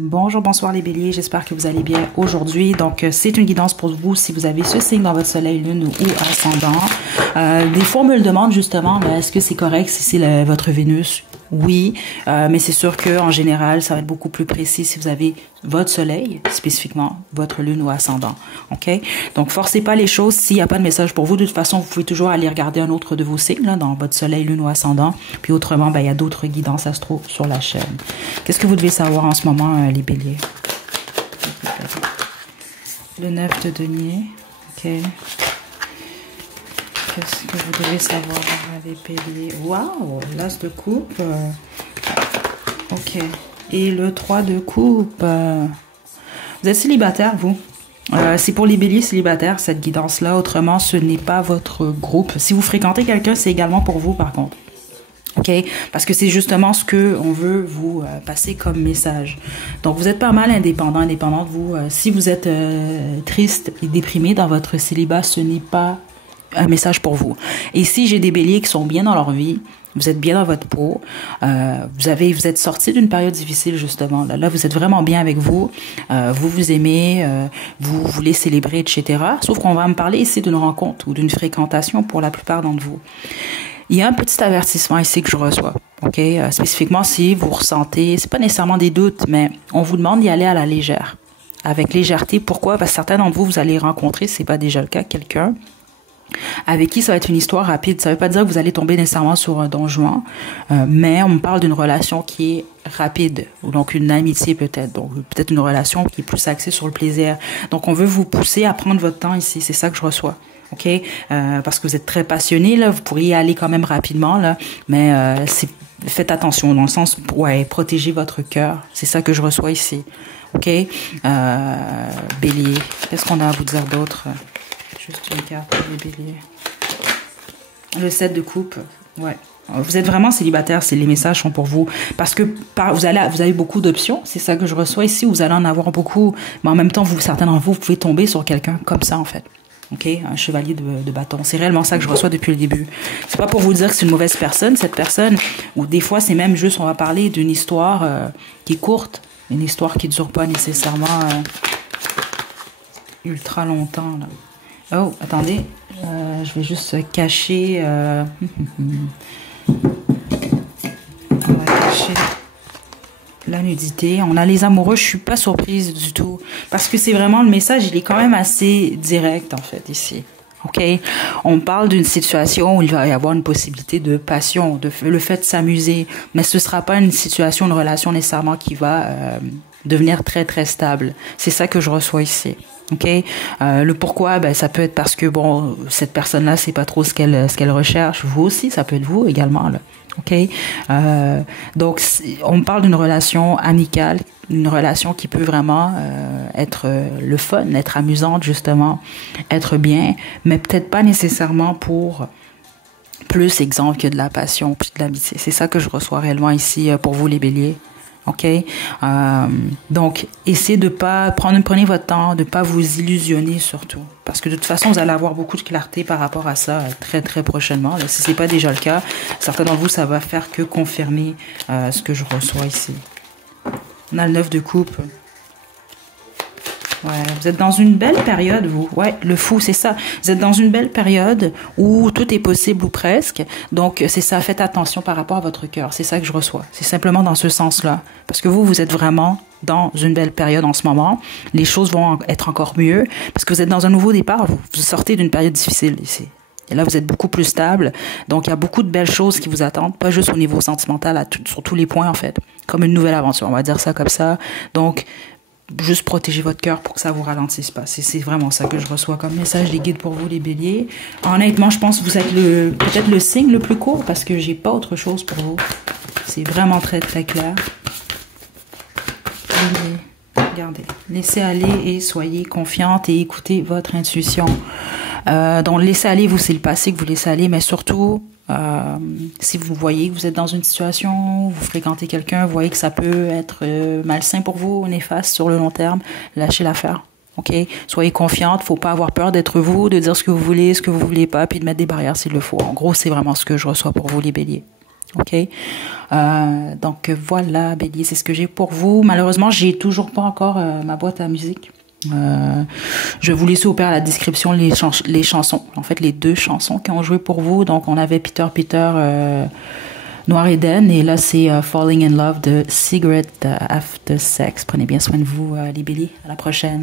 Bonjour, bonsoir les béliers, j'espère que vous allez bien aujourd'hui. Donc, c'est une guidance pour vous si vous avez ce signe dans votre soleil, lune ou ascendant. Des fois, on me le demande justement, est-ce que c'est correct si c'est votre Vénus? Oui, mais c'est sûr que en général, ça va être beaucoup plus précis si vous avez votre soleil, spécifiquement votre lune ou ascendant. OK? Donc, forcez pas les choses. S'il n'y a pas de message pour vous, de toute façon, vous pouvez toujours aller regarder un autre de vos signes, là, dans votre soleil, lune ou ascendant. Puis autrement, il y a d'autres guidances astro sur la chaîne. Qu'est-ce que vous devez savoir en ce moment, les béliers? Le 9 de denier. OK. Qu'est-ce que vous devez savoir, les béliers? Waouh! L'as de coupe. OK. Et le 3 de coupe. Vous êtes célibataire, vous? C'est pour les béliers célibataires, cette guidance-là. Autrement, ce n'est pas votre groupe. Si vous fréquentez quelqu'un, c'est également pour vous, par contre. OK? Parce que c'est justement ce qu'on veut vous passer comme message. Donc, vous êtes pas mal indépendante, vous. Si vous êtes triste et déprimé dans votre célibat, ce n'est pas un message pour vous. Et si j'ai des béliers qui sont bien dans leur vie, vous êtes bien dans votre peau, vous êtes sorti d'une période difficile justement. Là, vous êtes vraiment bien avec vous, vous vous aimez, vous voulez célébrer, etc. Sauf qu'on va me parler ici d'une rencontre ou d'une fréquentation pour la plupart d'entre vous. Il y a un petit avertissement ici que je reçois, ok? Spécifiquement si vous ressentez, c'est pas nécessairement des doutes, mais on vous demande d'y aller à la légère, avec légèreté. Pourquoi? Parce que certains d'entre vous, vous allez rencontrer, si c'est pas déjà le cas, quelqu'un avec qui ça va être une histoire rapide. Ça veut pas dire que vous allez tomber nécessairement sur un Don Juan, mais on me parle d'une relation qui est rapide, ou donc une amitié peut-être, donc peut-être une relation qui est plus axée sur le plaisir. Donc on veut vous pousser à prendre votre temps ici, c'est ça que je reçois. OK? Parce que vous êtes très passionné, là, vous pourriez y aller quand même rapidement, là, mais faites attention, dans le sens, protégez votre cœur. C'est ça que je reçois ici. OK? Bélier, qu'est-ce qu'on a à vous dire d'autre? Juste une carte pour les béliers. Le 7 de coupe, ouais. Vous êtes vraiment célibataire, les messages sont pour vous. Parce que vous avez beaucoup d'options, c'est ça que je reçois ici, vous allez en avoir beaucoup. Mais en même temps, certains d'entre vous pouvez tomber sur quelqu'un comme ça, en fait. OK? Un chevalier de bâton. C'est réellement ça que je reçois depuis le début. C'est pas pour vous dire que c'est une mauvaise personne, cette personne, ou des fois, c'est même juste, on va parler d'une histoire qui est courte, une histoire qui ne dure pas nécessairement ultra longtemps, là. Oh, attendez, je vais juste cacher, on va cacher la nudité. On a les amoureux, je suis pas surprise du tout, parce que c'est vraiment, le message, il est quand même assez direct, en fait, ici. OK? On parle d'une situation où il va y avoir une possibilité de passion, le fait de s'amuser, mais ce sera pas une situation, une relation nécessairement qui va devenir très, très stable. C'est ça que je reçois ici. OK? Le pourquoi, ça peut être parce que, bon, cette personne-là, c'est pas trop ce qu'elle recherche. Vous aussi, ça peut être vous également, là. OK? Donc, on parle d'une relation amicale, une relation qui peut vraiment être le fun, être amusante, justement, être bien, mais peut-être pas nécessairement pour plus, exemple, que de la passion, plus de l'amitié. C'est ça que je reçois réellement ici pour vous, les béliers. OK? Donc, essayez de pas prenez votre temps, de pas vous illusionner surtout. Parce que de toute façon, vous allez avoir beaucoup de clarté par rapport à ça très, très prochainement. Là, si c'est pas déjà le cas, certains d'entre vous, ça va faire que confirmer ce que je reçois ici. On a le 9 de coupe. Ouais, vous êtes dans une belle période, vous. Ouais, le fou, c'est ça. Vous êtes dans une belle période où tout est possible ou presque. Donc, c'est ça. Faites attention par rapport à votre cœur. C'est ça que je reçois. C'est simplement dans ce sens-là. Parce que vous êtes vraiment dans une belle période en ce moment. Les choses vont être encore mieux. Parce que vous êtes dans un nouveau départ. Vous sortez d'une période difficile ici. Et là, vous êtes beaucoup plus stable. Donc, il y a beaucoup de belles choses qui vous attendent. Pas juste au niveau sentimental, sur tous les points, en fait. Comme une nouvelle aventure. On va dire ça comme ça. Donc, juste protéger votre cœur pour que ça vous ralentisse pas. C'est vraiment ça que je reçois comme message des guides pour vous, les béliers. Honnêtement, je pense que vous êtes peut-être le signe le plus court parce que j'ai pas autre chose pour vous. C'est vraiment très, très clair. Regardez. Laissez aller et soyez confiante et écoutez votre intuition. Donc, laissez aller, vous, c'est le passé que vous laissez aller, mais surtout, si vous voyez que vous êtes dans une situation, vous fréquentez quelqu'un, vous voyez que ça peut être malsain pour vous, néfaste sur le long terme, lâchez l'affaire. OK? Soyez confiante, faut pas avoir peur d'être vous, de dire ce que vous voulez pas, puis de mettre des barrières s'il le faut. En gros, c'est vraiment ce que je reçois pour vous, les béliers. OK? Donc voilà, Bélier, c'est ce que j'ai pour vous. Malheureusement, j'ai toujours pas encore ma boîte à musique. Je vous laisse au pire à la description les chansons. En fait, les 2 chansons qui ont joué pour vous. Donc, on avait Peter, Noir Eden. Et là, c'est Falling in Love de Cigarette After Sex. Prenez bien soin de vous, les Béliers. À la prochaine.